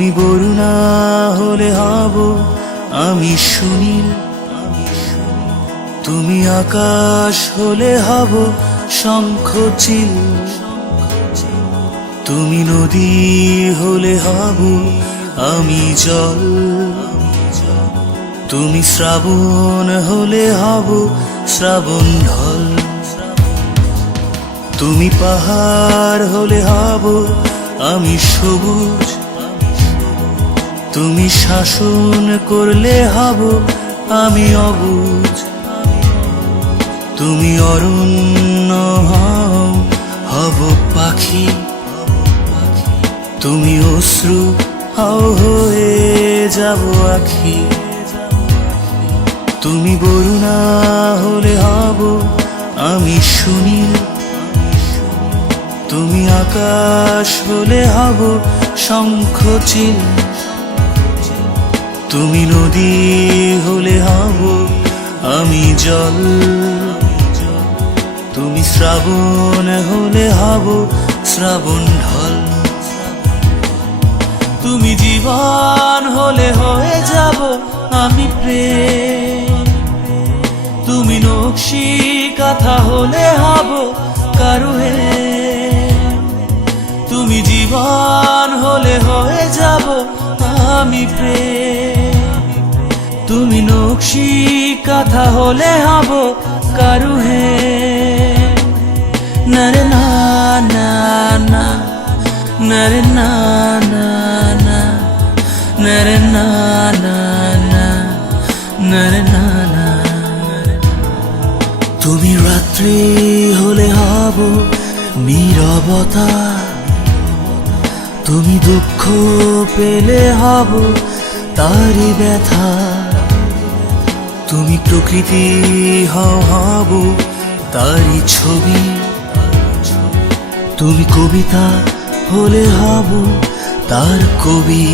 তুমি বরুণা হলে হব আমি সুনীল, তুমি আকাশ হলে হব শঙ্খচিল, তুমি নদী হলে হব আমি জল, তুমি শ্রাবণ হলে হব শ্রাবণ ঢল, তুমি পাহাড় হলে হব আমি সবুজ, তুমি শাসন করলে হব আমি অবুঝ, তুমি অরণ্য হব পাখি, তুমি অশ্রু হয়ে যাব আখি, তুমি বরুণা হলে হব আমি সুনীল, তুমি আকাশ হলে হব শঙ্খচিল, তুমি নদী হলে হব আমি জল, তুমি শ্রাবণ হলে হব শ্রাবণ ঢল, তুমি জীবন হলে হয়ে যাব আমি প্রেম, তুমি নকশি কাঁথা হলে হব কারুহে, তুমি জীবন হলে হয়ে যাব আমি প্রেম, তুমি নকশি কাঁথা হলে হব কারুহে। নরে না না না, নরে না না না, নরে না না না, নরে না না। তুমি রাত্রি হলে হব নীরবতা, তুমি দুঃখ পেলে হব তারি ব্যথা, তুমি প্রকৃতি হব তারি ছবি, তুমি কবিতা হলে হব তার কবি।